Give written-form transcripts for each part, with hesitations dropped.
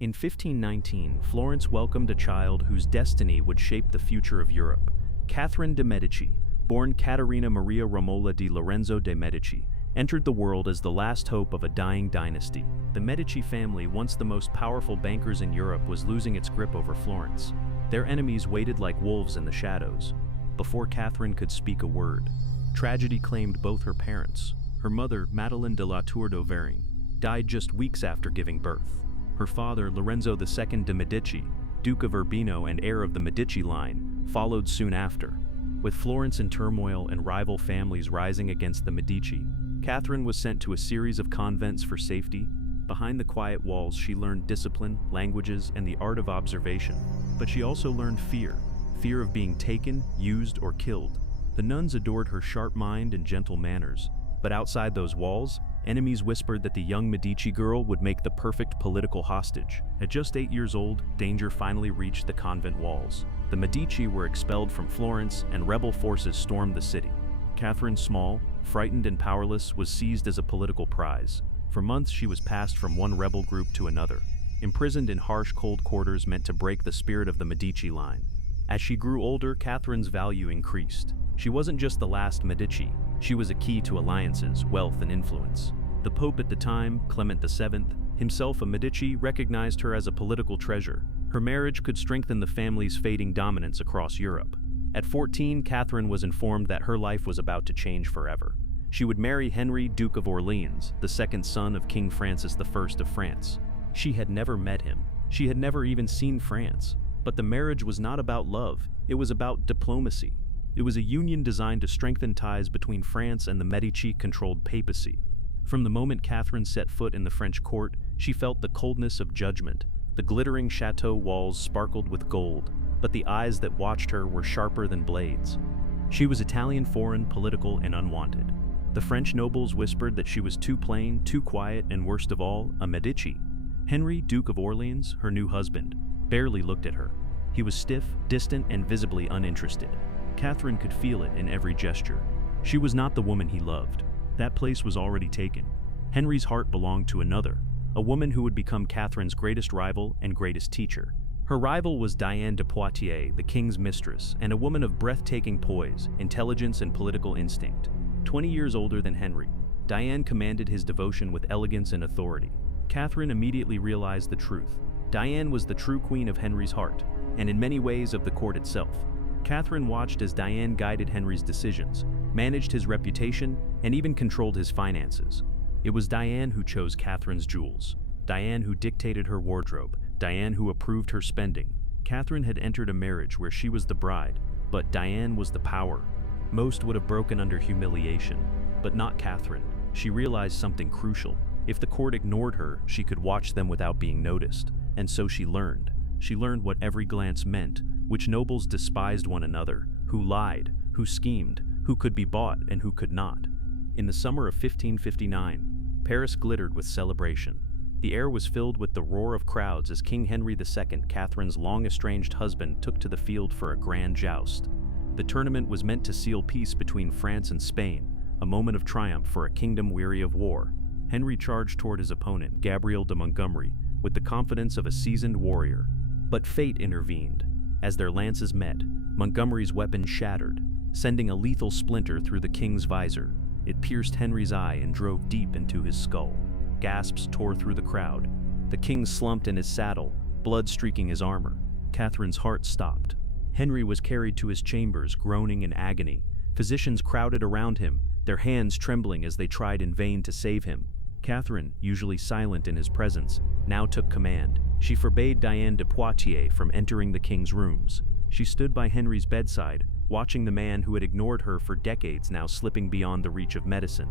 In 1519, Florence welcomed a child whose destiny would shape the future of Europe. Catherine de Medici, born Caterina Maria Romola di Lorenzo de' Medici, entered the world as the last hope of a dying dynasty. The Medici family, once the most powerful bankers in Europe, was losing its grip over Florence. Their enemies waited like wolves in the shadows. Before Catherine could speak a word, tragedy claimed both her parents. Her mother, Madeleine de la Tour d'Auvergne, died just weeks after giving birth. Her father, Lorenzo II de' Medici, Duke of Urbino and heir of the Medici line, followed soon after. With Florence in turmoil and rival families rising against the Medici, Catherine was sent to a series of convents for safety. Behind the quiet walls, she learned discipline, languages, and the art of observation. But she also learned fear of being taken, used, or killed. The nuns adored her sharp mind and gentle manners. But outside those walls, enemies whispered that the young Medici girl would make the perfect political hostage. At just 8 years old, danger finally reached the convent walls. The Medici were expelled from Florence, and rebel forces stormed the city. Catherine, small, frightened, and powerless, was seized as a political prize. For months, she was passed from one rebel group to another, imprisoned in harsh, cold quarters meant to break the spirit of the Medici line. As she grew older, Catherine's value increased. She wasn't just the last Medici. She was a key to alliances, wealth, and influence. The Pope at the time, Clement VII, himself a Medici, recognized her as a political treasure. Her marriage could strengthen the family's fading dominance across Europe. At 14, Catherine was informed that her life was about to change forever. She would marry Henry, Duke of Orleans, the second son of King Francis I of France. She had never met him. She had never even seen France. But the marriage was not about love, it was about diplomacy. It was a union designed to strengthen ties between France and the Medici-controlled papacy. From the moment Catherine set foot in the French court, she felt the coldness of judgment. The glittering chateau walls sparkled with gold, but the eyes that watched her were sharper than blades. She was Italian, foreign, political, and unwanted. The French nobles whispered that she was too plain, too quiet, and worst of all, a Medici. Henry, Duke of Orleans, her new husband, barely looked at her. He was stiff, distant, and visibly uninterested. Catherine could feel it in every gesture. She was not the woman he loved. That place was already taken. Henry's heart belonged to another, a woman who would become Catherine's greatest rival and greatest teacher. Her rival was Diane de Poitiers, the king's mistress, and a woman of breathtaking poise, intelligence, and political instinct. 20 years older than Henry, Diane commanded his devotion with elegance and authority. Catherine immediately realized the truth. Diane was the true queen of Henry's heart, and in many ways of the court itself. Catherine watched as Diane guided Henry's decisions, managed his reputation, and even controlled his finances. It was Diane who chose Catherine's jewels, Diane who dictated her wardrobe, Diane who approved her spending. Catherine had entered a marriage where she was the bride, but Diane was the power. Most would have broken under humiliation, but not Catherine. She realized something crucial. If the court ignored her, she could watch them without being noticed. And so she learned. She learned what every glance meant, which nobles despised one another, who lied, who schemed, who could be bought and who could not. In the summer of 1559, Paris glittered with celebration. The air was filled with the roar of crowds as King Henry II, Catherine's long-estranged husband, took to the field for a grand joust. The tournament was meant to seal peace between France and Spain, a moment of triumph for a kingdom weary of war. Henry charged toward his opponent, Gabriel de Montgomery, with the confidence of a seasoned warrior. But fate intervened. As their lances met, Montgomery's weapon shattered, sending a lethal splinter through the king's visor. It pierced Henry's eye and drove deep into his skull. Gasps tore through the crowd. The king slumped in his saddle, blood streaking his armor. Catherine's heart stopped. Henry was carried to his chambers, groaning in agony. Physicians crowded around him, their hands trembling as they tried in vain to save him. Catherine, usually silent in his presence, now took command. She forbade Diane de Poitiers from entering the king's rooms. She stood by Henry's bedside, watching the man who had ignored her for decades now slipping beyond the reach of medicine.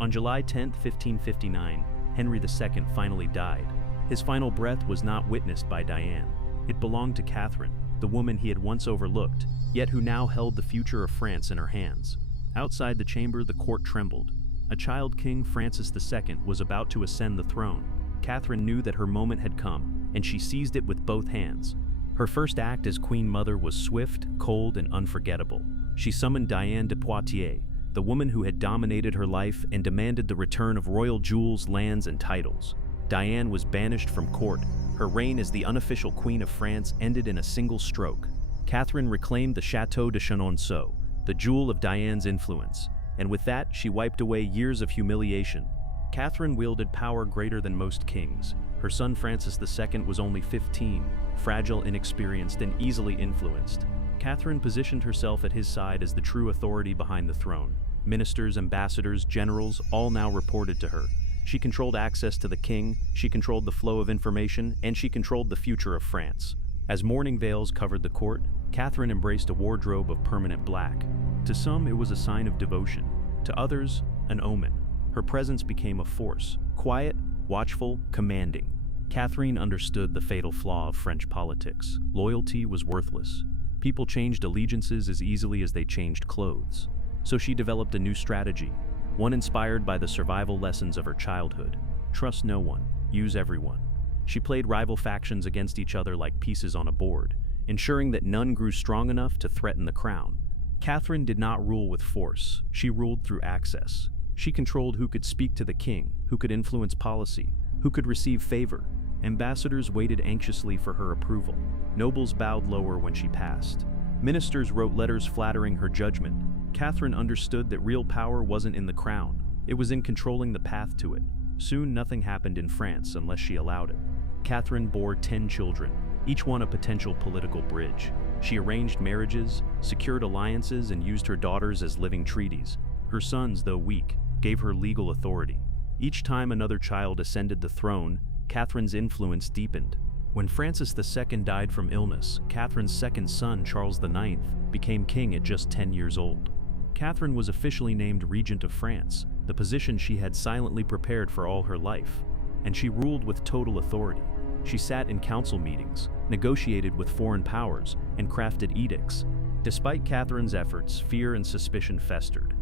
On July 10, 1559, Henry II finally died. His final breath was not witnessed by Diane. It belonged to Catherine, the woman he had once overlooked, yet who now held the future of France in her hands. Outside the chamber, the court trembled. A child king, Francis II, was about to ascend the throne. Catherine knew that her moment had come, and she seized it with both hands. Her first act as Queen Mother was swift, cold, and unforgettable. She summoned Diane de Poitiers, the woman who had dominated her life, and demanded the return of royal jewels, lands, and titles. Diane was banished from court, Her reign as the unofficial Queen of France ended in a single stroke. Catherine reclaimed the Château de Chenonceau, the jewel of Diane's influence, and with that she wiped away years of humiliation. Catherine wielded power greater than most kings. Her son Francis II was only 15, fragile, inexperienced, and easily influenced. Catherine positioned herself at his side as the true authority behind the throne. Ministers, ambassadors, generals, all now reported to her. She controlled access to the king, she controlled the flow of information, and she controlled the future of France. As mourning veils covered the court, Catherine embraced a wardrobe of permanent black. To some, it was a sign of devotion. To others, an omen. Her presence became a force, quiet, watchful, commanding. Catherine understood the fatal flaw of French politics. Loyalty was worthless. People changed allegiances as easily as they changed clothes. So she developed a new strategy, one inspired by the survival lessons of her childhood. Trust no one, use everyone. She played rival factions against each other like pieces on a board, ensuring that none grew strong enough to threaten the crown. Catherine did not rule with force, she ruled through access. She controlled who could speak to the king, who could influence policy, who could receive favor. Ambassadors waited anxiously for her approval. Nobles bowed lower when she passed. Ministers wrote letters flattering her judgment. Catherine understood that real power wasn't in the crown, it was in controlling the path to it. Soon nothing happened in France unless she allowed it. Catherine bore 10 children, each one a potential political bridge. She arranged marriages, secured alliances, and used her daughters as living treaties. Her sons, though weak, gave her legal authority. Each time another child ascended the throne, Catherine's influence deepened. When Francis II died from illness, Catherine's second son, Charles IX, became king at just 10 years old. Catherine was officially named Regent of France, the position she had silently prepared for all her life. And she ruled with total authority. She sat in council meetings, negotiated with foreign powers, and crafted edicts. Despite Catherine's efforts, fear and suspicion festered.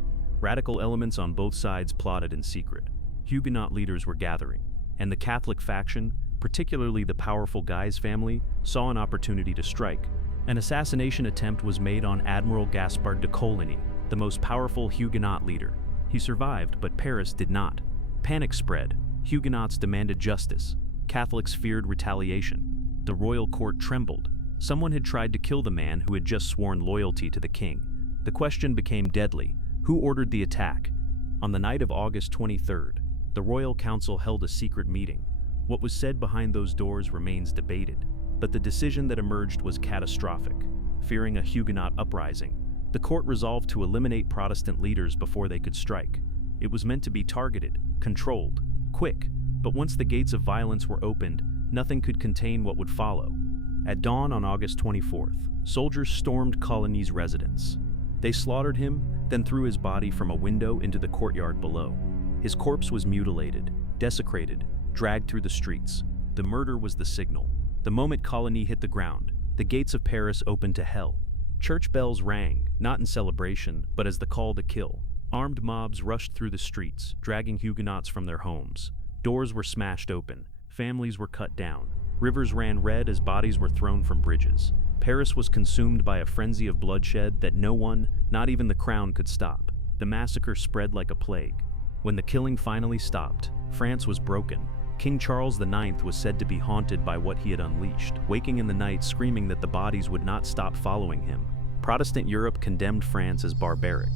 Radical elements on both sides plotted in secret. Huguenot leaders were gathering, and the Catholic faction, particularly the powerful Guise family, saw an opportunity to strike. An assassination attempt was made on Admiral Gaspard de Coligny, the most powerful Huguenot leader. He survived, but Paris did not. Panic spread. Huguenots demanded justice. Catholics feared retaliation. The royal court trembled. Someone had tried to kill the man who had just sworn loyalty to the king. The question became deadly. Who ordered the attack? On the night of August 23rd, the Royal Council held a secret meeting. What was said behind those doors remains debated, but the decision that emerged was catastrophic. Fearing a Huguenot uprising, the court resolved to eliminate Protestant leaders before they could strike. It was meant to be targeted, controlled, quick, but once the gates of violence were opened, nothing could contain what would follow. At dawn on August 24th, soldiers stormed Coligny's residence. They slaughtered him, then threw his body from a window into the courtyard below. His corpse was mutilated, desecrated, dragged through the streets. The murder was the signal. The moment Coligny hit the ground, the gates of Paris opened to hell. Church bells rang, not in celebration, but as the call to kill. Armed mobs rushed through the streets, dragging Huguenots from their homes. Doors were smashed open, families were cut down. Rivers ran red as bodies were thrown from bridges. Paris was consumed by a frenzy of bloodshed that no one, not even the crown, could stop. The massacre spread like a plague. When the killing finally stopped, France was broken. King Charles IX was said to be haunted by what he had unleashed, waking in the night screaming that the bodies would not stop following him. Protestant Europe condemned France as barbaric.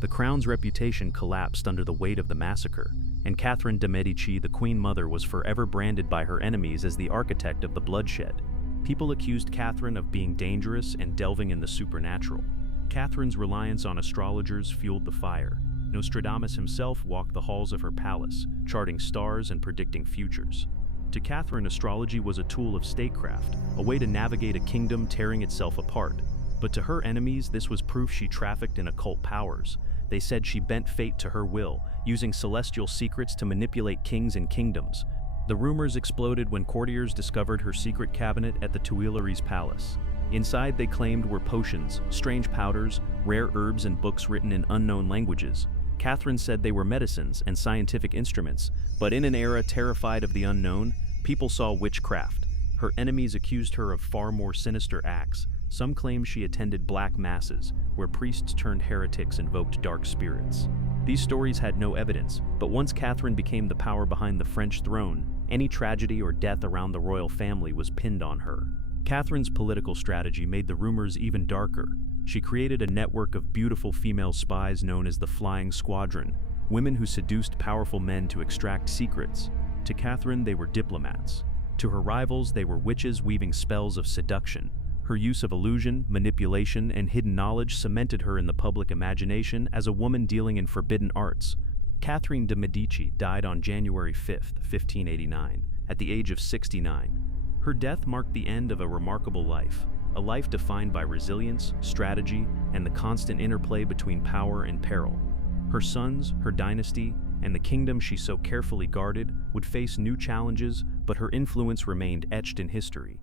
The crown's reputation collapsed under the weight of the massacre, and Catherine de Medici, the Queen Mother, was forever branded by her enemies as the architect of the bloodshed. People accused Catherine of being dangerous and delving in the supernatural. Catherine's reliance on astrologers fueled the fire. Nostradamus himself walked the halls of her palace, charting stars and predicting futures. To Catherine, astrology was a tool of statecraft, a way to navigate a kingdom tearing itself apart. But to her enemies, this was proof she trafficked in occult powers. They said she bent fate to her will, using celestial secrets to manipulate kings and kingdoms. The rumors exploded when courtiers discovered her secret cabinet at the Tuileries Palace. Inside, they claimed, were potions, strange powders, rare herbs, and books written in unknown languages. Catherine said they were medicines and scientific instruments, but in an era terrified of the unknown, people saw witchcraft. Her enemies accused her of far more sinister acts. Some claimed she attended black masses, where priests turned heretics invoked dark spirits. These stories had no evidence, but once Catherine became the power behind the French throne, any tragedy or death around the royal family was pinned on her. Catherine's political strategy made the rumors even darker. She created a network of beautiful female spies known as the Flying Squadron, women who seduced powerful men to extract secrets. To Catherine, they were diplomats. To her rivals, they were witches weaving spells of seduction. Her use of illusion, manipulation, and hidden knowledge cemented her in the public imagination as a woman dealing in forbidden arts. Catherine de Medici died on January 5, 1589, at the age of 69. Her death marked the end of a remarkable life, a life defined by resilience, strategy, and the constant interplay between power and peril. Her sons, her dynasty, and the kingdom she so carefully guarded would face new challenges, but her influence remained etched in history.